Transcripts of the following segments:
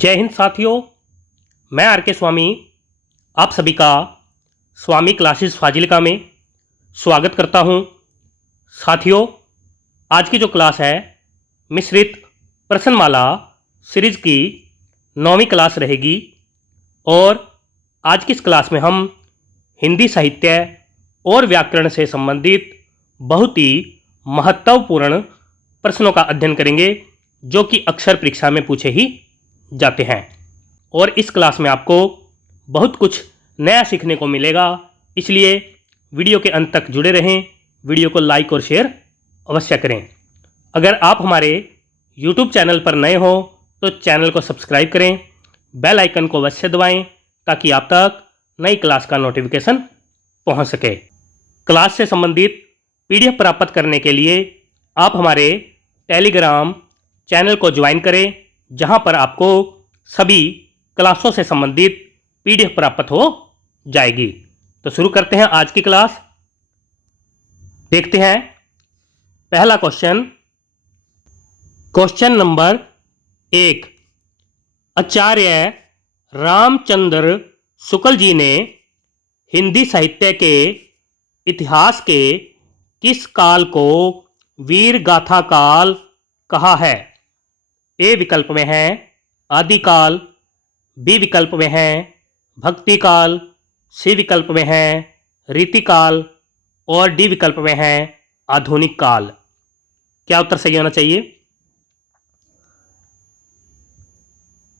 जय हिंद साथियों, मैं आर के स्वामी आप सभी का स्वामी क्लासेस फाजिलका में स्वागत करता हूं। साथियों, आज की जो क्लास है मिश्रित प्रश्नमाला सीरीज की 9वीं क्लास रहेगी और आज की इस क्लास में हम हिंदी साहित्य और व्याकरण से संबंधित बहुत ही महत्वपूर्ण प्रश्नों का अध्ययन करेंगे जो कि अक्सर परीक्षा में पूछे ही जाते हैं। और इस क्लास में आपको बहुत कुछ नया सीखने को मिलेगा, इसलिए वीडियो के अंत तक जुड़े रहें। वीडियो को लाइक और शेयर अवश्य करें। अगर आप हमारे YouTube चैनल पर नए हो तो चैनल को सब्सक्राइब करें, बेल आइकन को अवश्य दबाएं ताकि आप तक नई क्लास का नोटिफिकेशन पहुंच सके। क्लास से संबंधित PDF प्राप्त करने के लिए आप हमारे टेलीग्राम चैनल को ज्वाइन करें, जहां पर आपको सभी क्लासों से संबंधित PDF प्राप्त हो जाएगी। तो शुरू करते हैं आज की क्लास। देखते हैं पहला क्वेश्चन नंबर 1। आचार्य रामचंद्र शुक्ल जी ने हिंदी साहित्य के इतिहास के किस काल को वीर गाथा काल कहा है? ए विकल्प में है आदिकाल, बी विकल्प में है भक्ति काल, सी विकल्प में है रीतिकाल और डी विकल्प में है आधुनिक काल। क्या उत्तर सही होना चाहिए?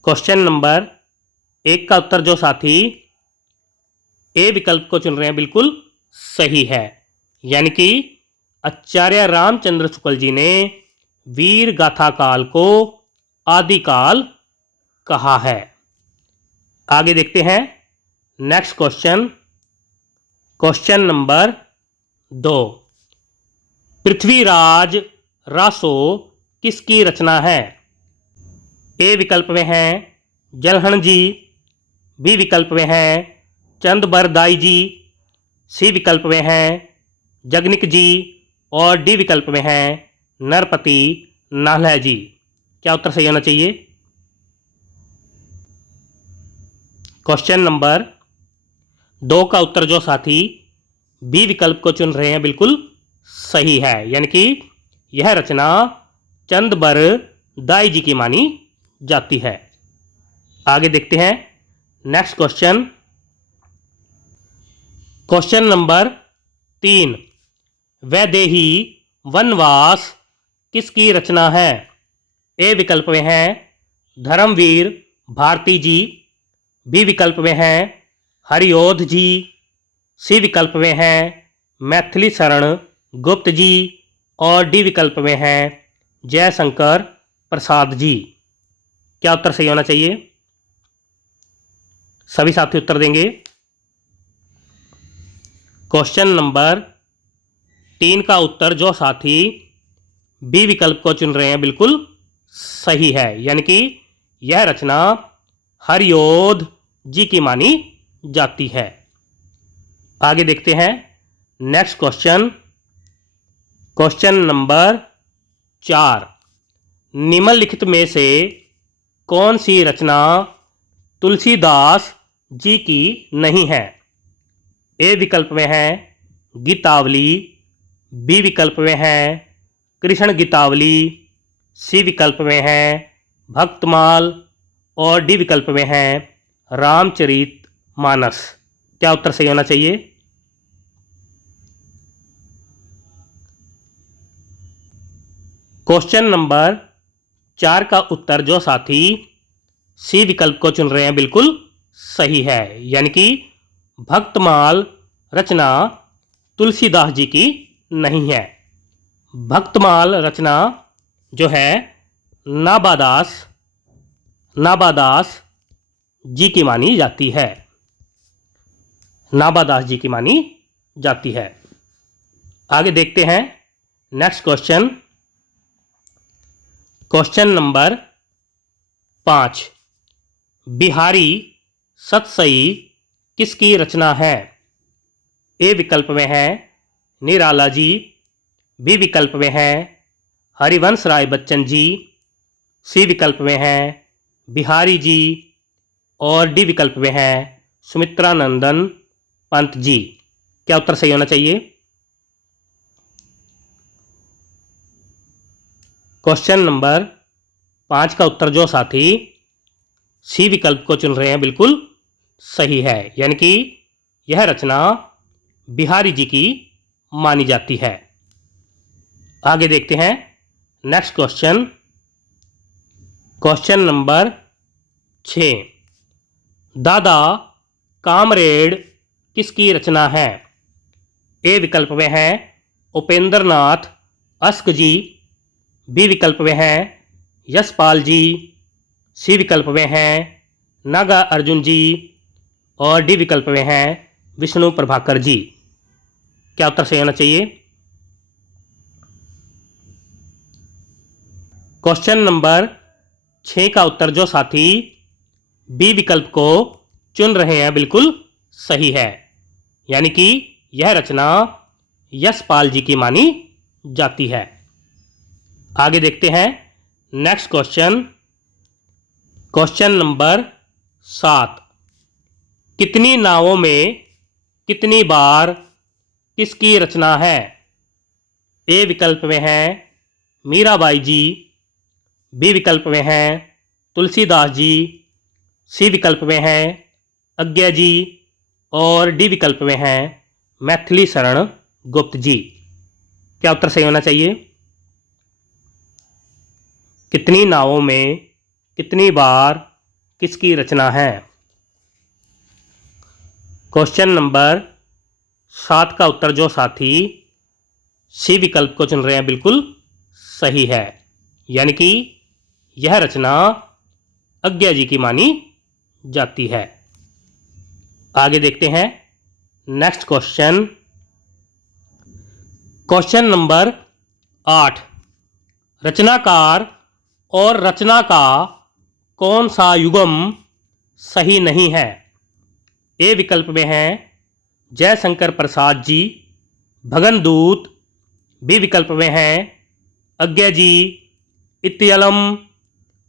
क्वेश्चन नंबर 1 का उत्तर जो साथी ए विकल्प को चुन रहे हैं बिल्कुल सही है, यानी कि आचार्य रामचंद्र शुक्ल जी ने वीर गाथा काल को आदिकाल कहा है। आगे देखते हैं next question number 2। Prithviraj Raso किसकी रचना है? ए विकल्प में है जलहण जी, बी विकल्प में है चंदबरदाई जी, सी विकल्प में है जगनिक जी और डी विकल्प में है नरपति नाल्ह जी। क्या उत्तर सही होना चाहिए? क्वेश्चन नंबर 2 का उत्तर जो साथी बी विकल्प को चुन रहे हैं बिल्कुल सही है, यानी कि यह रचना चंदबरदाई जी की मानी जाती है। आगे देखते हैं नेक्स्ट क्वेश्चन नंबर 3। वैदेही वनवास किसकी रचना है? ए विकल्प में है धर्मवीर भारती जी, बी विकल्प में है हरिओध जी, सी विकल्प में है मैथिली शरण गुप्त जी और डी विकल्प में है जयशंकर प्रसाद जी। क्या उत्तर सही होना चाहिए? सभी साथी उत्तर देंगे। क्वेश्चन नंबर 3 का उत्तर जो साथी बी विकल्प को चुन रहे हैं बिल्कुल सही है, यानी कि यह रचना हरिओध जी की मानी जाती है। आगे देखते हैं नेक्स्ट क्वेश्चन नंबर 4। निम्नलिखित में से कौन सी रचना तुलसीदास जी की नहीं है? ए विकल्प में है गीतावली, बी विकल्प में है कृष्ण गीतावली, सी विकल्प में है भक्तमाल और डी विकल्प में है रामचरित मानस। क्या उत्तर सही होना चाहिए? क्वेश्चन नंबर 4 का उत्तर जो साथी सी विकल्प को चुन रहे हैं बिल्कुल सही है, यानी कि भक्तमाल रचना तुलसीदास जी की नहीं है। भक्तमाल रचना जो है नाबादास जी की मानी जाती है। नाबादास जी की मानी जाती है। आगे देखते हैं next question number 5। Bihari Satsai किसकी रचना है? ए विकल्प में है निराला जी, बी विकल्प में है हरिवंश राय बच्चन जी, सी विकल्प में है बिहारी जी, और डी विकल्प में है सुमित्रा नंदन पंत जी। क्या उत्तर सही होना चाहिए? क्वेश्चन नंबर 5 का उत्तर जो साथी सी विकल्प को चुन रहे हैं बिल्कुल सही है, यानी कि यह रचना बिहारी जी की मानी जाती है। आगे देखते हैं नेक्स्ट क्वेश्चन। क्वेश्चन नंबर 6, दादा कामरेड किसकी रचना है? ए विकल्प में है उपेंद्र नाथ अस्क जी, बी विकल्प में है यशपाल जी, सी विकल्प में है नागा अर्जुन जी, और डी विकल्प में है विष्णु प्रभाकर जी। क्या उत्तर सही होना चाहिए? क्वेश्चन नंबर 6 का उत्तर जो साथी बी विकल्प को चुन रहे हैं बिल्कुल सही है, यानी कि यह रचना यशपाल जी की मानी जाती है। आगे देखते हैं नेक्स्ट क्वेश्चन। क्वेश्चन नंबर 7, कितनी नावों में कितनी बार किसकी रचना है? ए विकल्प में है मीराबाई जी, बी विकल्प में है तुलसीदास जी, सी विकल्प में है अज्ञा जी, और डी विकल्प में है मैथिली शरण गुप्त जी। क्या उत्तर सही होना चाहिए? कितनी नावों में कितनी बार किसकी रचना है? क्वेश्चन नंबर 7 का उत्तर जो साथी सी विकल्प को चुन रहे हैं बिल्कुल सही है, यानी कि यह रचना अज्ञा जी की मानी जाती है। आगे देखते हैं नेक्स्ट क्वेश्चन। क्वेश्चन नंबर 8, रचनाकार और रचना का कौन सा युगम सही नहीं है? ए विकल्प में है जयशंकर प्रसाद जी, भगनदूत, बी विकल्प में है अज्ञा जी, इत्यलम,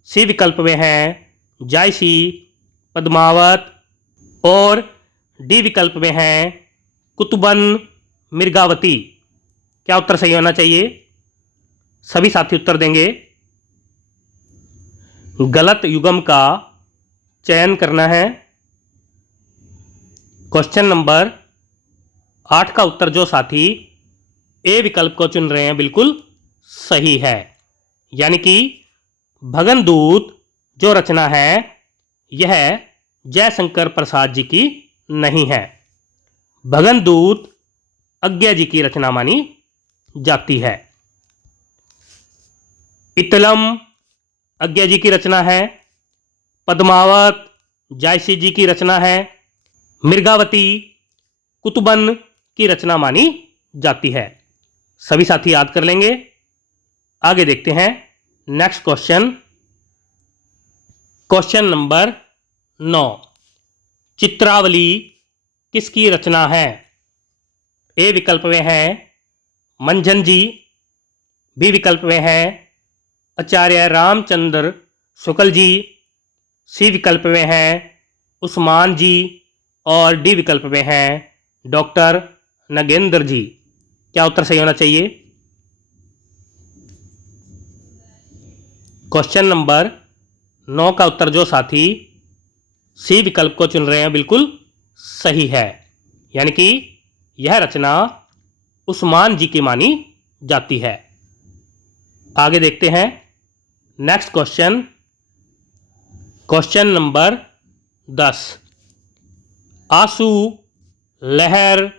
सी विकल्प में है जायसी, पद्मावत, और डी विकल्प में है कुतुबन मिर्गावती। क्या उत्तर सही होना चाहिए? सभी साथी उत्तर देंगे। गलत युगम का चयन करना है। क्वेश्चन नंबर 8 का उत्तर जो साथी ए विकल्प को चुन रहे हैं बिल्कुल सही है, यानी कि भगनदूत जो रचना है यह जयशंकर प्रसाद जी की नहीं है। भगनदूत अज्ञा जी की रचना मानी जाती है। इतलम अज्ञा जी की रचना है, पद्मावत जायसी जी की रचना है, मिर्गावती कुतुबन की रचना मानी जाती है। सभी साथी याद कर लेंगे। आगे देखते हैं नेक्स्ट क्वेश्चन। क्वेश्चन नंबर 9, चित्रावली किसकी रचना है? ए विकल्प में है मंझन जी, बी विकल्प में है आचार्य रामचंद्र शुक्ल जी, सी विकल्प में है उस्मान जी, और डी विकल्प में है डॉक्टर नगेंद्र जी। क्या उत्तर सही होना चाहिए? क्वेश्चन नंबर 9 का उत्तर जो साथी सी विकल्प को चुन रहे हैं बिल्कुल सही है, यानी कि यह रचना उस्मान जी की मानी जाती है। आगे देखते हैं नेक्स्ट क्वेश्चन। क्वेश्चन नंबर 10, आंसू, लहर,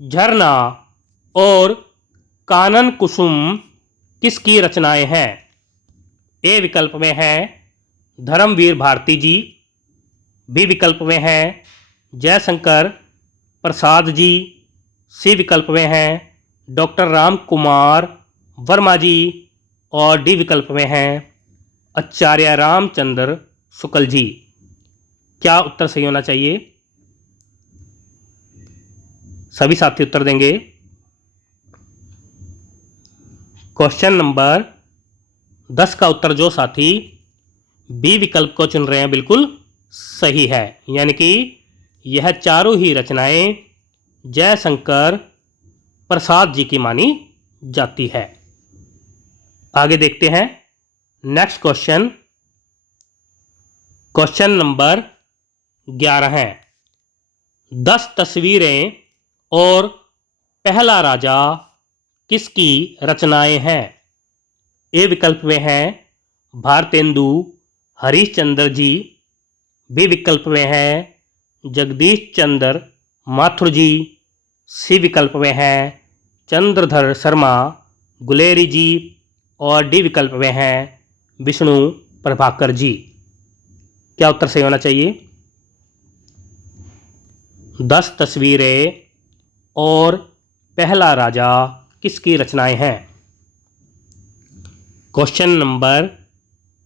झरना और कानन कुसुम किसकी रचनाएं हैं? ए विकल्प में है धर्मवीर भारती जी, बी विकल्प में है जयशंकर प्रसाद जी, सी विकल्प में है डॉक्टर राम कुमार वर्मा जी, और डी विकल्प में है आचार्य रामचंद्र शुक्ल जी। क्या उत्तर सही होना चाहिए? सभी साथी उत्तर देंगे। क्वेश्चन नंबर 10 का उत्तर जो साथी बी विकल्प को चुन रहे हैं, बिल्कुल सही है। यानी कि यह चारों ही रचनाएं जयशंकर प्रसाद जी की मानी जाती है। आगे देखते हैं नेक्स्ट क्वेश्चन। क्वेश्चन नंबर 11 है, 10 तस्वीरें और पहला राजा किसकी रचनाएं हैं? ए विकल्प में है भारतेंदु हरिश्चंद्र जी, बी विकल्प में है जगदीश चंद्र माथुर जी, सी विकल्प में है चंद्रधर शर्मा गुलेरी जी, और डी विकल्प में है विष्णु प्रभाकर जी। क्या उत्तर सही होना चाहिए? 10 तस्वीरें और पहला राजा किसकी रचनाएं हैं? क्वेश्चन नंबर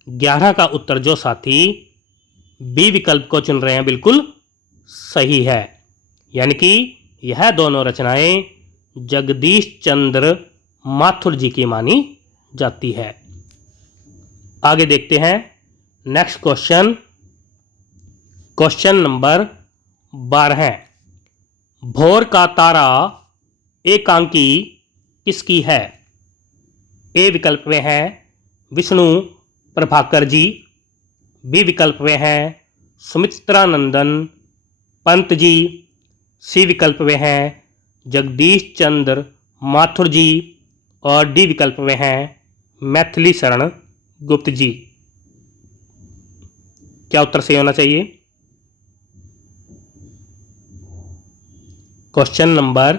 11 का उत्तर जो साथी बी विकल्प को चुन रहे हैं, बिल्कुल सही है। यानी कि यह दोनों रचनाएं जगदीश चंद्र माथुर जी की मानी जाती है। आगे देखते हैं नेक्स्ट क्वेश्चन। क्वेश्चन नंबर 12, भोर का तारा एकांकी किसकी है? ए विकल्प में है विष्णु प्रभाकर जी, बी विकल्प में है सुमित्रानंदन पंत जी, सी विकल्प में है जगदीश चंद्र माथुर जी, और डी विकल्प में है मैथिली शरण गुप्त जी। क्या उत्तर सही होना चाहिए? क्वेश्चन नंबर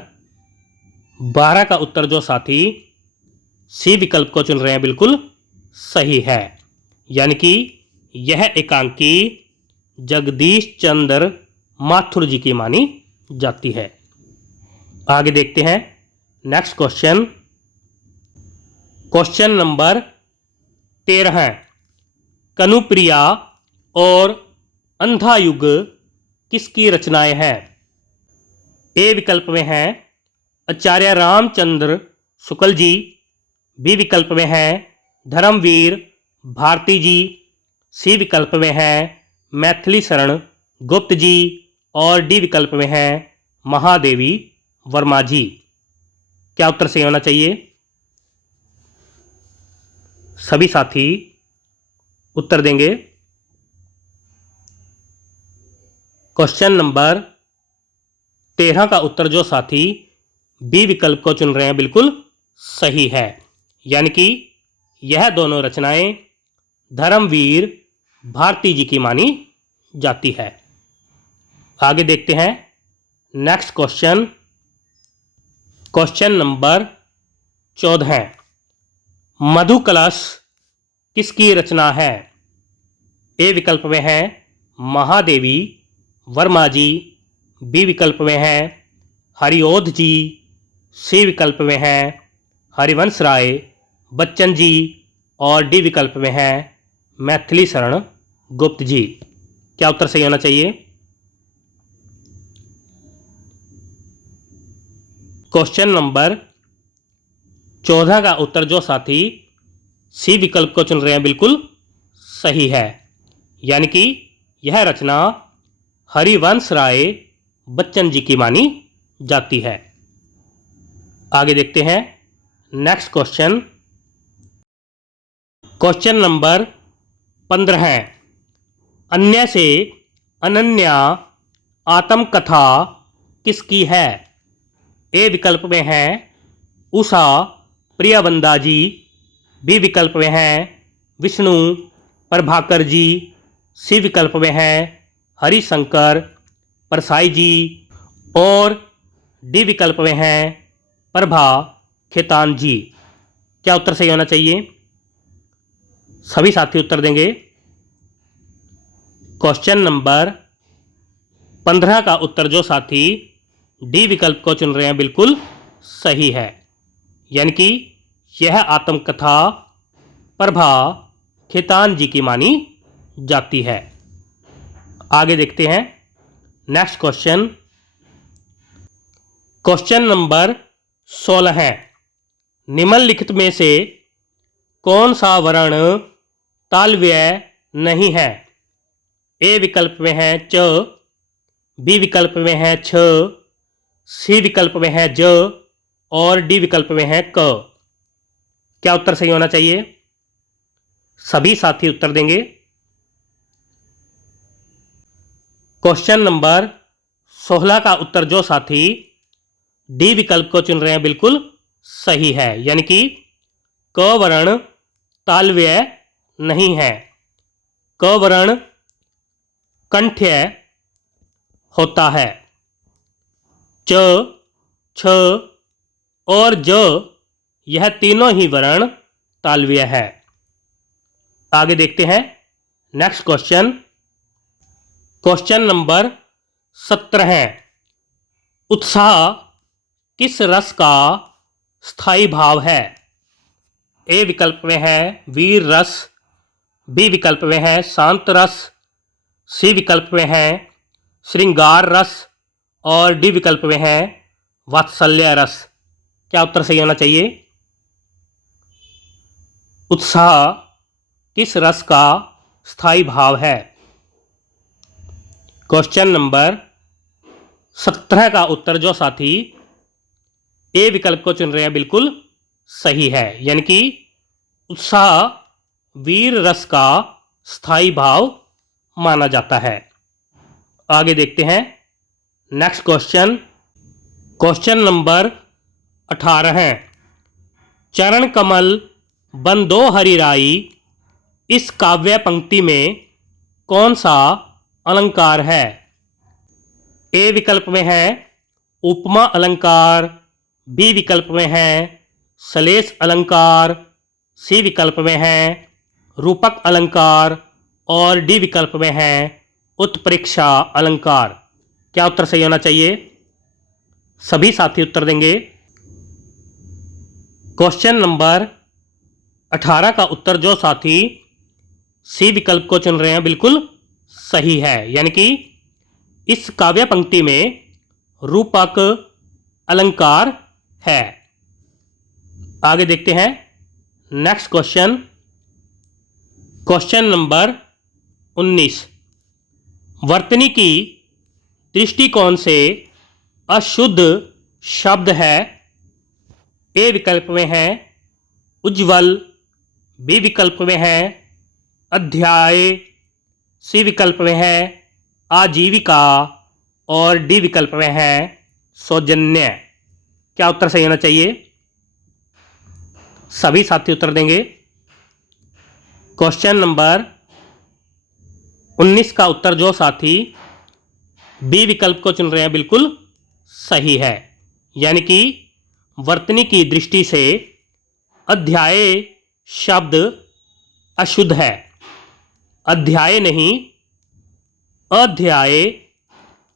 12 का उत्तर जो साथी सी विकल्प को चुन रहे हैं, बिल्कुल सही है। यानी कि यह एकांकी जगदीश चंद्र माथुर जी की मानी जाती है। आगे देखते हैं next question. Question number 13, Kanupriya और अंधा युग किसकी रचनाएं हैं? ए विकल्प में है आचार्य रामचंद्र शुक्ल जी, बी विकल्प में है धर्मवीर भारती जी, सी विकल्प में है मैथिली शरण गुप्त जी, और डी विकल्प में है महादेवी वर्मा जी। क्या उत्तर सही होना चाहिए? सभी साथी उत्तर देंगे। क्वेश्चन नंबर 13 का उत्तर जो साथी बी विकल्प को चुन रहे हैं, बिल्कुल सही है। यानी कि यह दोनों रचनाएं धर्मवीर भारती जी की मानी जाती है। आगे देखते हैं नेक्स्ट क्वेश्चन। क्वेश्चन नंबर 14, मधु कलश किसकी रचना है? ए विकल्प में है महादेवी वर्मा जी, बी विकल्प में है हरिओध जी, सी विकल्प में है हरिवंश राय बच्चन जी, और डी विकल्प में है मैथिली शरण गुप्त जी। क्या उत्तर सही होना चाहिए? क्वेश्चन नंबर 14 का उत्तर जो साथी सी विकल्प को चुन रहे हैं, बिल्कुल सही है। यानी कि यह रचना हरिवंश राय बच्चन जी की मानी जाती है। आगे देखते हैं नेक्स्ट क्वेश्चन। क्वेश्चन नंबर 15, अन्य से अनन्या आत्मकथा किसकी है? ए विकल्प में है उषा प्रियवंदा जी, बी विकल्प में है विष्णु प्रभाकर जी, सी विकल्प में है हरिशंकर परसाई जी, और डी विकल्प में है प्रभा खेतान जी। क्या उत्तर सही होना चाहिए? सभी साथी उत्तर देंगे। क्वेश्चन नंबर 15 का उत्तर जो साथी डी विकल्प को चुन रहे हैं, बिल्कुल सही है। यानी कि यह आत्मकथा प्रभा खेतान जी की मानी जाती है। आगे देखते हैं नेक्स्ट क्वेश्चन। क्वेश्चन नंबर 16 है, निम्नलिखित में से कौन सा वर्ण तालव्य नहीं है। ए विकल्प में है च, बी विकल्प में है छ, सी विकल्प में है ज और डी विकल्प में है क। क्या उत्तर सही होना चाहिए? सभी साथी उत्तर देंगे। क्वेश्चन नंबर 16 का उत्तर जो साथी डी विकल्प को चुन रहे हैं बिल्कुल सही है, यानी कि क वर्ण तालव्य नहीं है। क वर्ण कंठ्य होता है। च, छ और ज यह तीनों ही वर्ण तालव्य है। आगे देखते हैं नेक्स्ट क्वेश्चन। क्वेश्चन नंबर 17 है। उत्साह किस रस का स्थायी भाव है? ए विकल्प में है वीर रस, बी विकल्प में है शांत रस, सी विकल्प में है श्रृंगार रस और डी विकल्प में है वात्सल्य रस। क्या उत्तर सही होना चाहिए? उत्साह किस रस का स्थायी भाव है? क्वेश्चन नंबर 17 का उत्तर जो साथी ए विकल्प को चुन रहे हैं बिल्कुल सही है, यानी कि उत्साह वीर रस का स्थायी भाव माना जाता है। आगे देखते हैं नेक्स्ट क्वेश्चन। क्वेश्चन नंबर 18 है। चरण कमल बंदो हरिराई इस काव्य पंक्ति में कौन सा अलंकार है? ए विकल्प में है उपमा अलंकार, बी विकल्प में है श्लेष अलंकार, सी विकल्प में है रूपक अलंकार और डी विकल्प में है उत्प्रेक्षा अलंकार। क्या उत्तर सही होना चाहिए? सभी साथी उत्तर देंगे। क्वेश्चन नंबर 18 का उत्तर जो साथी सी विकल्प को चुन रहे हैं बिल्कुल सही है, यानी कि इस काव्य पंक्ति में रूपक अलंकार है। आगे देखते हैं नेक्स्ट क्वेश्चन। Question number 19। वर्तनी की दृष्टिकोण से अशुद्ध शब्द है? ए विकल्प में है उज्ज्वल, बी विकल्प में है अध्याय, सी विकल्प में है आजीविका और डी विकल्प में है सौजन्य। क्या उत्तर सही होना चाहिए? सभी साथी उत्तर देंगे। क्वेश्चन नंबर 19 का उत्तर जो साथी बी विकल्प को चुन रहे हैं बिल्कुल सही है, यानी कि वर्तनी की दृष्टि से अध्याय शब्द अशुद्ध है। अध्याय नहीं अध्याय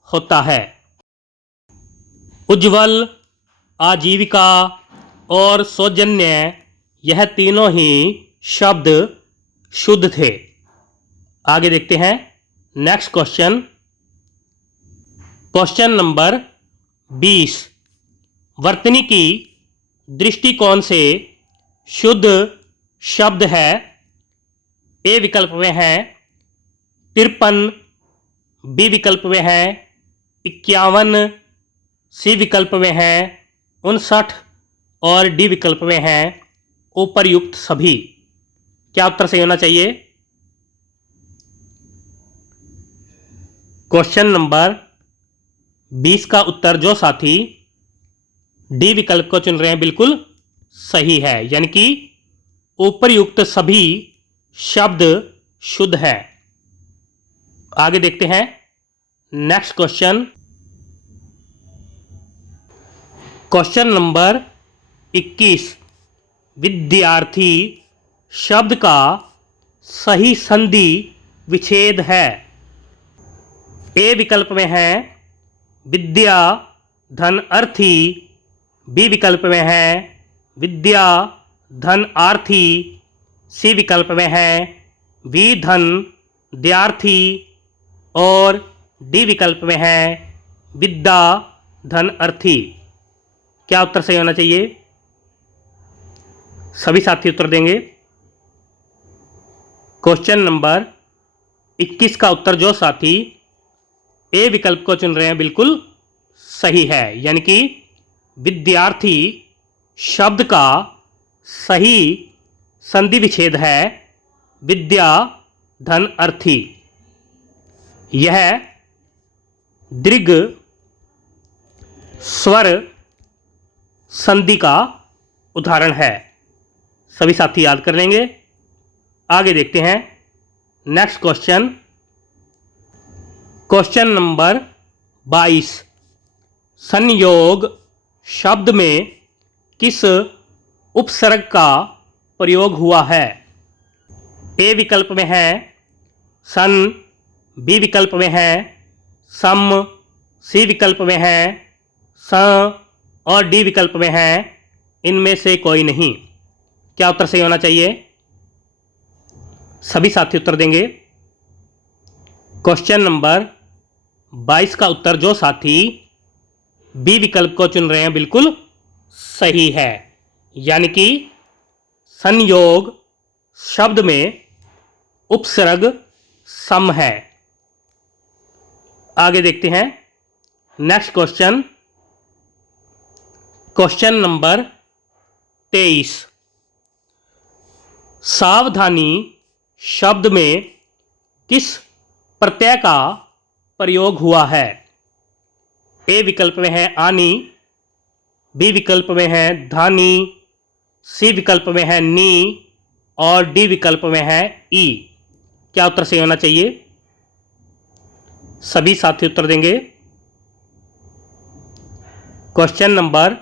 होता है। उज्ज्वल, आजीविका और सौजन्य यह तीनों ही शब्द शुद्ध थे। आगे देखते हैं नेक्स्ट क्वेश्चन। Question number 20। वर्तनी की दृष्टिकोण से शुद्ध शब्द है? ए विकल्प में है 53, बी विकल्प में है 51, सी विकल्प में है 59 और डी विकल्प में है उपर्युक्त सभी। क्या उत्तर सही होना चाहिए? क्वेश्चन नंबर 20 का उत्तर जो साथी डी विकल्प को चुन रहे हैं बिल्कुल सही है, यानी कि उपर्युक्त सभी शब्द शुद्ध है। आगे देखते हैं नेक्स्ट क्वेश्चन। Question number 21। विद्यार्थी शब्द का सही संधि विच्छेद है? ए विकल्प में है विद्या धन अर्थी, बी विकल्प में है विद्या धन आर्थी, सी विकल्प में है वी धन द्यार्थी और डी विकल्प में है विद्या धन अर्थी। क्या उत्तर सही होना चाहिए? सभी साथी उत्तर देंगे। क्वेश्चन नंबर 21 का उत्तर जो साथी ए विकल्प को चुन रहे हैं बिल्कुल सही है, यानी कि विद्यार्थी शब्द का सही संधि विच्छेद है विद्या धन अर्थी। यह दीर्घ स्वर संधि का उदाहरण है। सभी साथी याद कर लेंगे। आगे देखते हैं नेक्स्ट क्वेश्चन। Question number 22। संयोग शब्द में किस उपसर्ग का प्रयोग हुआ है? ए विकल्प में है सन, बी विकल्प में है सम, सी विकल्प में है स और डी विकल्प में है इनमें से कोई नहीं। क्या उत्तर सही होना चाहिए? सभी साथी उत्तर देंगे। क्वेश्चन नंबर 22 का उत्तर जो साथी बी विकल्प को चुन रहे हैं बिल्कुल सही है, यानी कि संयोग शब्द में उपसर्ग सम है। आगे देखते हैं नेक्स्ट क्वेश्चन। Question number 23। सावधानी शब्द में किस प्रत्यय का प्रयोग हुआ है? ए विकल्प में है आनी, बी विकल्प में है धानी, सी विकल्प में है नी और डी विकल्प में है ई। क्या उत्तर सही होना चाहिए? सभी साथी उत्तर देंगे। क्वेश्चन नंबर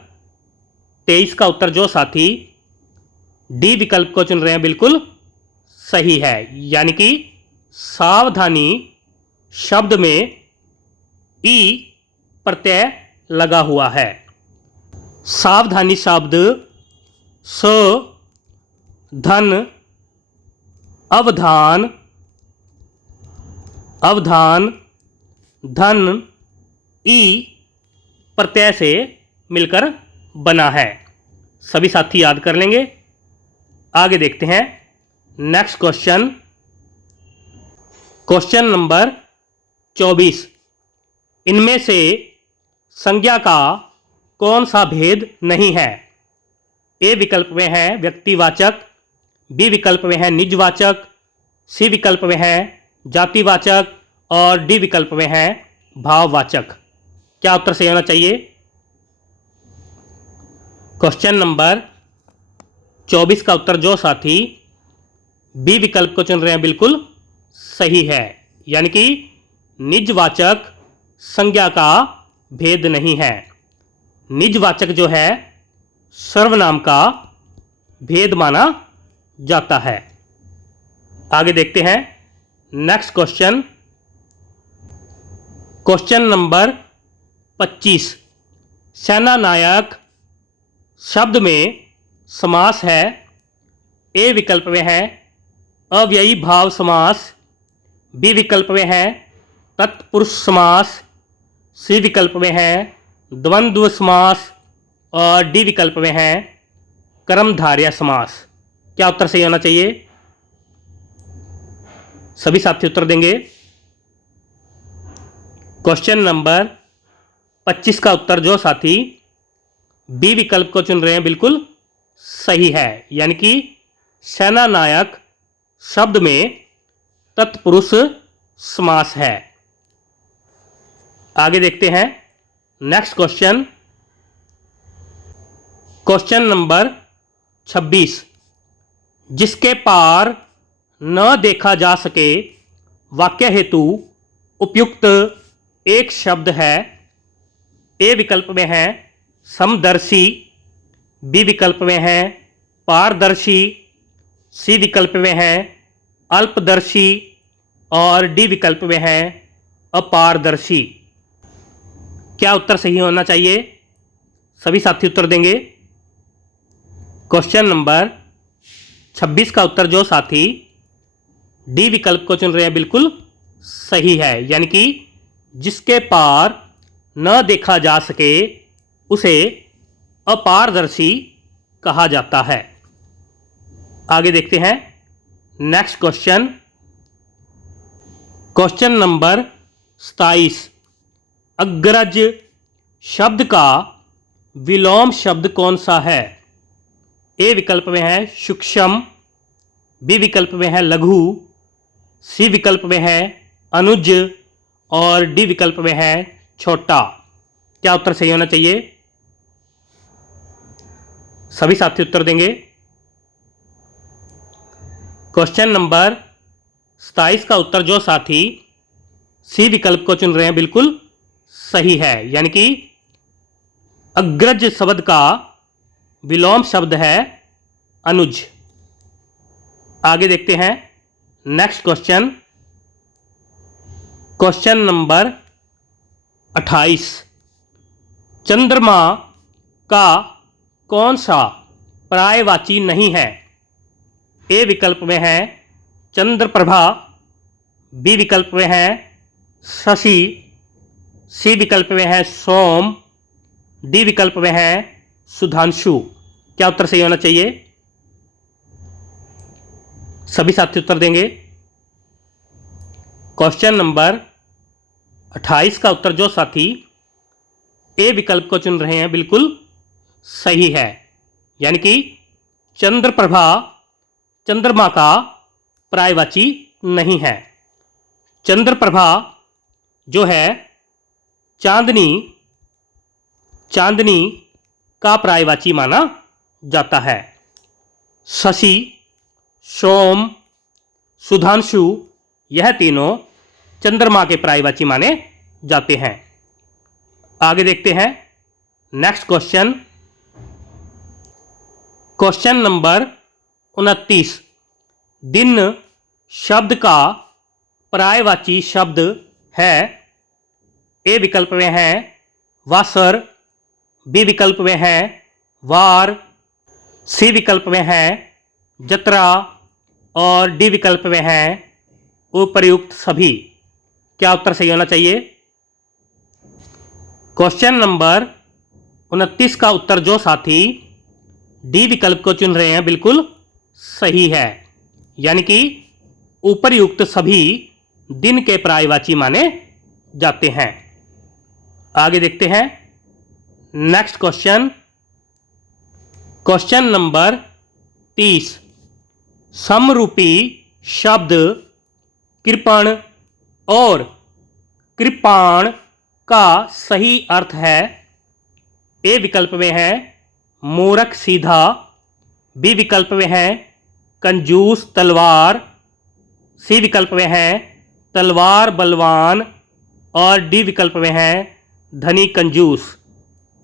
23 का उत्तर जो साथी डी विकल्प को चुन रहे हैं बिल्कुल सही है, यानी कि सावधानी शब्द में ई प्रत्यय लगा हुआ है। सावधानी शब्द स, धन, अवधान, अवधान, धन, ई प्रत्यय से मिलकर बना है। सभी साथी याद कर लेंगे। आगे देखते हैं नेक्स्ट क्वेश्चन। Question number 24। इनमें से संज्ञा का कौन सा भेद नहीं है? ए विकल्प में है व्यक्तिवाचक, बी विकल्प में है निजवाचक, सी विकल्प में है जातिवाचक और डी विकल्प में है भाववाचक। क्या उत्तर सही होना चाहिए? क्वेश्चन नंबर 24 का उत्तर जो साथी बी विकल्प को चुन रहे हैं बिल्कुल सही है, यानी कि निजवाचक संज्ञा का भेद नहीं है। निजवाचक जो है सर्वनाम का भेद माना जाता है। आगे देखते हैं नेक्स्ट क्वेश्चन। Question number 25। सेनानायक शब्द में समास है। ए विकल्प में है अव्ययी भाव समास, बी विकल्प में है तत्पुरुष समास, सी विकल्प में है द्वंद्व समास और डी विकल्प में है कर्मधारय समास। क्या उत्तर सही होना चाहिए? सभी साथी उत्तर देंगे। क्वेश्चन नंबर 25 का उत्तर जो साथी बी विकल्प को चुन रहे हैं बिल्कुल सही है, यानी कि सेनानायक शब्द में तत्पुरुष समास है। आगे देखते हैं नेक्स्ट क्वेश्चन। Question number 26। जिसके पार न देखा जा सके वाक्य हेतु उपयुक्त एक शब्द है। ए विकल्प में है समदर्शी, बी विकल्प में है पारदर्शी, सी विकल्प में है अल्पदर्शी और डी विकल्प में है अपारदर्शी। क्या उत्तर सही होना चाहिए? सभी साथी उत्तर देंगे। क्वेश्चन नंबर 26 का उत्तर जो साथी डी विकल्प को चुन रहे हैं बिल्कुल सही है, यानी कि जिसके पार न देखा जा सके उसे अपारदर्शी कहा जाता है। आगे देखते हैं नेक्स्ट क्वेश्चन। क्वेश्चन नंबर 27, अग्रज शब्द का विलोम शब्द कौन सा है? ए विकल्प में है सूक्ष्म, बी विकल्प में है लघु, सी विकल्प में है अनुज और डी विकल्प में है छोटा। क्या उत्तर सही होना चाहिए? सभी साथी उत्तर देंगे। क्वेश्चन नंबर 27 का उत्तर जो साथी सी विकल्प को चुन रहे हैं बिल्कुल सही है, यानी कि अग्रज शब्द का विलोम शब्द है अनुज। आगे देखते हैं नेक्स्ट क्वेश्चन, क्वेश्चन नंबर 28, चंद्रमा का कौन सा पर्यायवाची नहीं है? ए विकल्प में है चंद्रप्रभा, बी विकल्प में है शशि, सी विकल्प में है सोम, डी विकल्प में है सुधांशु। क्या उत्तर सही होना चाहिए? सभी साथी उत्तर देंगे। क्वेश्चन नंबर 28 का उत्तर जो साथी ए विकल्प को चुन रहे हैं बिल्कुल सही है, यानी कि चंद्रप्रभा चंद्रमा का पर्यायवाची नहीं है। चंद्रप्रभा जो है चांदनी, चांदनी का पर्यायवाची माना जाता है। शशि, सोम, सुधांशु यह तीनों चंद्रमा के पर्यायवाची माने जाते हैं। आगे देखते हैं नेक्स्ट क्वेश्चन, क्वेश्चन नंबर 29, दिन शब्द का पर्यायवाची शब्द है। ए विकल्प में है वासर, बी विकल्प में है वार, सी विकल्प में है जतरा और डी विकल्प में है उपर्युक्त सभी। क्या उत्तर सही होना चाहिए? क्वेश्चन नंबर 29 का उत्तर जो साथी डी विकल्प को चुन रहे हैं बिल्कुल सही है, यानी कि उपर्युक्त सभी दिन के पर्यायवाची माने जाते हैं। आगे देखते हैं नेक्स्ट क्वेश्चन, क्वेश्चन नंबर 30, समरूपी शब्द कृपण और कृपाण का सही अर्थ है। ए विकल्प में है मूर्ख सीधा, बी विकल्प में है कंजूस तलवार, सी विकल्प में है तलवार बलवान और डी विकल्प में है धनी कंजूस।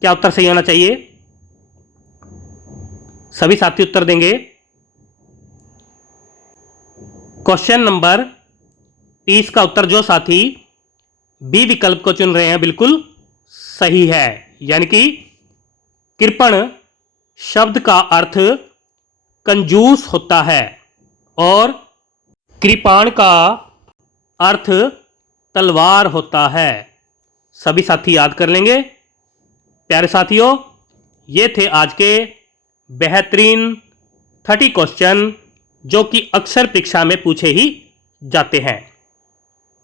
क्या उत्तर सही होना चाहिए? सभी साथी उत्तर देंगे। क्वेश्चन नंबर 30 का उत्तर जो साथी बी विकल्प को चुन रहे हैं बिल्कुल सही है, यानी कि कृपण शब्द का अर्थ कंजूस होता है और कृपाण का अर्थ तलवार होता है। सभी साथी याद कर लेंगे। प्यारे साथियों, ये थे आज के बेहतरीन 30 क्वेश्चन जो कि अक्सर परीक्षा में पूछे ही जाते हैं।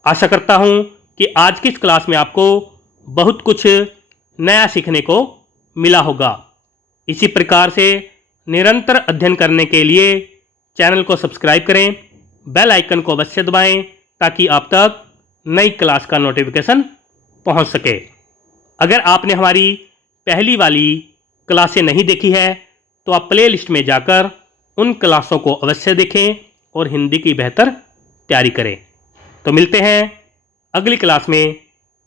आशा करता हूँ कि आज की इस क्लास में आपको बहुत कुछ नया सीखने को मिला होगा। इसी प्रकार से निरंतर अध्ययन करने के लिए चैनल को सब्सक्राइब करें, बेल आइकन को अवश्य दबाएं ताकि आप तक नई क्लास का नोटिफिकेशन पहुंच सके। अगर आपने हमारी पहली वाली क्लासें नहीं देखी है तो आप प्ले लिस्ट में जाकर उन क्लासों को अवश्य देखें और हिंदी की बेहतर तैयारी करें। तो मिलते हैं अगली क्लास में,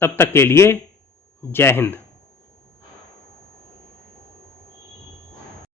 तब तक के लिए जय हिंद।